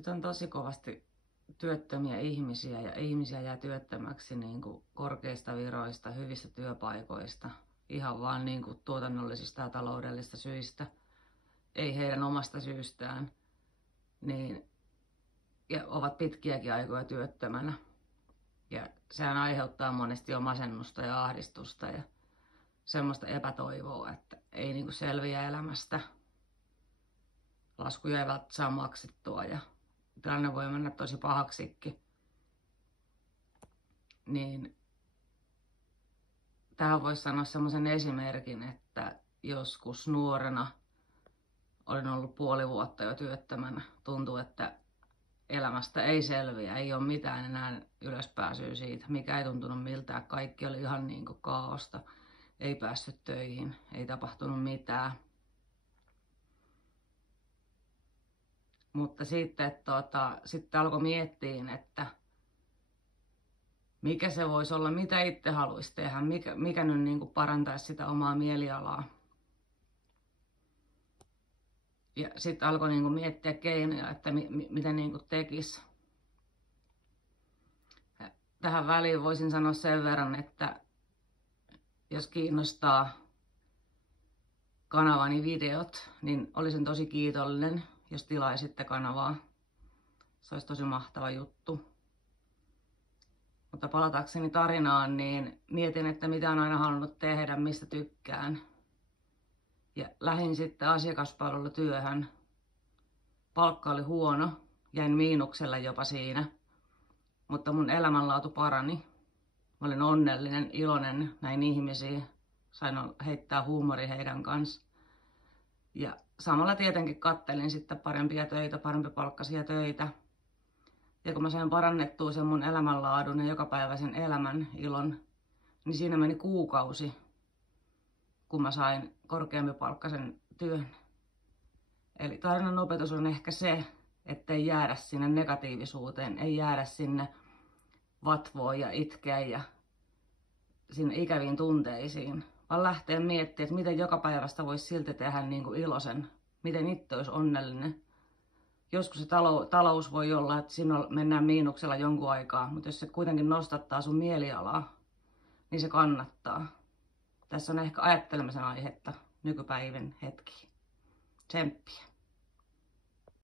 Nyt on tosi kovasti työttömiä ihmisiä ja ihmisiä jää työttömäksi niin kuin korkeista viroista, hyvistä työpaikoista, ihan vaan niin kuin tuotannollisista ja taloudellisista syistä, ei heidän omasta syystään, niin, ja ovat pitkiäkin aikoja työttömänä. Ja sehän aiheuttaa monesti jo masennusta ja ahdistusta ja semmoista epätoivoa, että ei niin kuin selviä elämästä. Laskuja ei välttämättä saa maksettua ja tilanne voi mennä tosi pahaksikin. Niin tähän voisi sanoa semmoisen esimerkin, että joskus nuorena olin ollut puoli vuotta jo työttömänä. Tuntuu, että elämästä ei selviä, ei ole mitään enää ylöspääsyä siitä. Mikä ei tuntunut miltään, kaikki oli ihan niin kuin kaaosta. Ei päässyt töihin, ei tapahtunut mitään. Mutta sitten alkoi miettiä, että mikä se voisi olla, mitä itse haluaisi tehdä, mikä nyt niin kuin parantaisi sitä omaa mielialaa. Ja sitten alkoi niin kuin miettiä keinoja, että mitä niin kuin tekisi. Tähän väliin voisin sanoa sen verran, että jos kiinnostaa kanavani videot, niin olisin tosi kiitollinen, jos tilaisitte kanavaa. Se olisi tosi mahtava juttu. Mutta palatakseni tarinaan, niin mietin, että mitä on aina halunnut tehdä, mistä tykkään. Ja lähdin sitten asiakaspalvelutyöhön. Palkka oli huono, jäin miinuksella jopa siinä, mutta mun elämänlaatu parani. Mä olin onnellinen, iloinen, näin ihmisiä, sain heittää huumoria heidän kanssa. Ja samalla tietenkin kattelin sitten parempia töitä, parempipalkkaisia töitä. Ja kun mä sain parannettua sen mun elämänlaadun ja jokapäiväisen elämän ilon, niin siinä meni kuukausi, kun mä sain korkeampipalkkaisen työn. Eli tarinan opetus on ehkä se, ettei jäädä sinne negatiivisuuteen, ei jäädä sinne vatvoon ja itkeä ja sinne ikäviin tunteisiin, vaan lähteä miettimään, että miten joka päivästä voisi silti tehdä niin kuin iloisen, miten itse olisi onnellinen. Joskus se talous voi olla, että siinä mennään miinuksella jonkun aikaa, mutta jos se kuitenkin nostattaa sun mielialaa, niin se kannattaa. Tässä on ehkä ajattelemisen aihetta nykypäivän hetkiin. Tsemppiä.